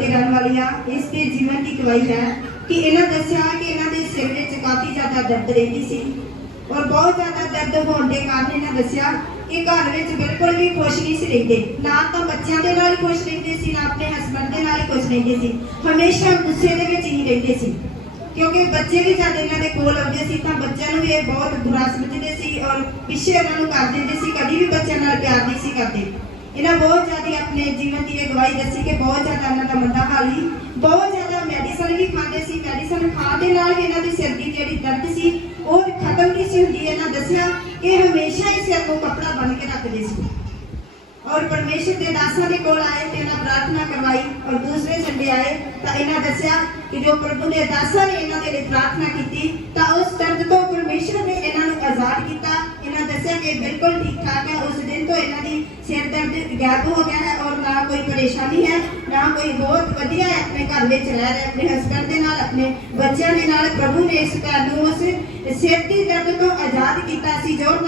ਤੇ ਰਹਿਣ ਵਾਲੀ ਆ ਇਸ ਦੇ ਜੀਵਨ ਦੀ ਗਵਾਹੀ ਹੈ ਕਿ ਇਹਨਾਂ ਦੱਸਿਆ ਕਿ ਇਹਨਾਂ ਦੇ ਸਿਰ ਵਿੱਚ ਕਾਫੀ ਜ਼ਿਆਦਾ ਦਰਦ ਰਹਿੰਦੀ ਸੀ। ਔਰ ਬਹੁਤ ਜ਼ਿਆਦਾ ਦਰਦ ਹੋਣ ਦੇ ਕਾਰਨ ਇਹਨਾਂ ਦੱਸਿਆ ਕਿ ਘਰ ਵਿੱਚ ਬਿਲਕੁਲ ਵੀ ਖੁਸ਼ ਨਹੀਂ ਸੀ ਰਹਿੰਦੇ। ਨਾ ਤਾਂ ਬੱਚਿਆਂ ਦੇ ਨਾਲ ਖੁਸ਼ ਰਹਿੰਦੇ ਸੀ, ਨਾ ਆਪਣੇ ਹਸਬੰਡ ਦੇ ਨਾਲ ਖੁਸ਼ ਰਹਿੰਦੇ ਸੀ। ਹਮੇਸ਼ਾ ਗੁੱਸੇ ਦੇ ਵਿੱਚ ਹੀ ਰਹਿੰਦੇ ਸੀ। ਕਿਉਂਕਿ ਬੱਚੇ ਵੀ ਜਦ ਇਹਨਾਂ ਦੇ ਕੋਲ ਆਉਂਦੇ ਸੀ ਤਾਂ ਬੱਚਿਆਂ ਨੂੰ ਵੀ ਇਹ ਬਹੁਤ ਬੁਰਾ ਸਮਝਦੇ ਸੀ ਔਰ ਪਿੱਛੇ ਇਹਨਾਂ ਨੂੰ ਕਰ ਦਿੰਦੇ ਸੀ, ਕਦੀ ਵੀ ਬੱਚਿਆਂ ਨਾਲ ਪਿਆਰ ਨਹੀਂ ਸੀ ਕਰਦੇ। ਇਹਨਾਂ ਬਹੁਤ ਜ਼ਿਆਦਾ ਆਪਣੇ ਜੀਵਨ ਦੀ ਇਹ ਗਵਾਹੀ ਦੱਸੀ ਕਿ ਬਹੁਤ ਜ਼ਿਆਦਾ ਇਹਨਾਂ ਦਾ ਮੰਦਾ ਹਾਲ ਸੀ। ਬਹੁਤ ਜ਼ਿਆਦਾ ਮੈਡੀਸਨ ਵੀ ਖਾਂਦੇ ਸੀ। ਮੈਡੀਸਨ ਖਾਣ ਦੇ ਨਾਲ ਇਹਨਾਂ ਦੇ ਸਿਰ ਦੀ ਜਿਹੜੀ ਦਰਦ ਸੀ, ਉਹ ਖਤਮ ਨਹੀਂ ਸੀ ਹੁੰਦੀ। ਇਹਨਾਂ ਦੱਸਿਆ ਕਿ ਹਮੇਸ਼ਾ ਹੀ ਸਿਰ ਨੂੰ ਕੱਪੜਾ ਬੰਨ ਕੇ ਰੱਖਦੇ ਸੀ। ਔਰ ਪਰਮੇਸ਼ਰ ਦੇ ਦਾਸਾਂ ਦੇ ਕੋਲ ਆਏ ਤੇ ਉਹਨਾਂ ਪ੍ਰਾਰਥਨਾ ਕਰਵਾਈ ਔਰ ਦੂਸਰੇ ਸੰਡੇ ਆਏ ਤਾਂ ਇਹਨਾਂ ਦੱਸਿਆ ਕਿ ਜੋ ਪ੍ਰਭੂ ਦੇ ਦਾਸਾਂ ਨੇ ਇਹਨਾਂ ਦੇ ਲਈ ਪ੍ਰਾਰਥਨਾ ਕੀਤੀ ਤਾਂ ਉਸ ਦਰਦ ਤੋਂ ਪਰਮੇਸ਼ਰ ਨੇ ਇਹਨਾਂ ਨੂੰ ਆਜ਼ਾਦ ਕੀਤਾ। ਇਹਨਾਂ ਦੱਸਿਆ ਕਿ ਬਿਲਕੁਲ ਠੀਕ ਠਾਕ ਹੈ। ਉਸ ਦਿਨ ਤੋਂ ਇਹਨਾਂ ਦੀ ਸਿਰ ਦਰਦ ਗਾਇਬ ਹੋ ਗਿਆ ਹੈ ਔਰ ਨਾ ਕੋਈ ਪਰੇਸ਼ਾਨੀ ਹੈ, ਨਾ ਕੋਈ ਬਹੁਤ ਵਧੀਆ ਹੈ ਆਪਣੇ ਘਰ ਵਿੱਚ ਰਹਿ ਰਹੇ, ਆਪਣੇ ਹਸਬੰਡ ਦੇ ਨਾਲ, ਆਪਣੇ ਬੱਚਿਆਂ ਦੇ ਨਾਲ ਪ੍ਰਭੂ ਨੇ ਇਸ ਘਰ ਨੂੰ ਉਸ ਸਿਰ ਦੀ ਦਰਦ ਤੋਂ ਆਜ਼ਾਦ ਕੀਤਾ ਸੀ ਜੋਰ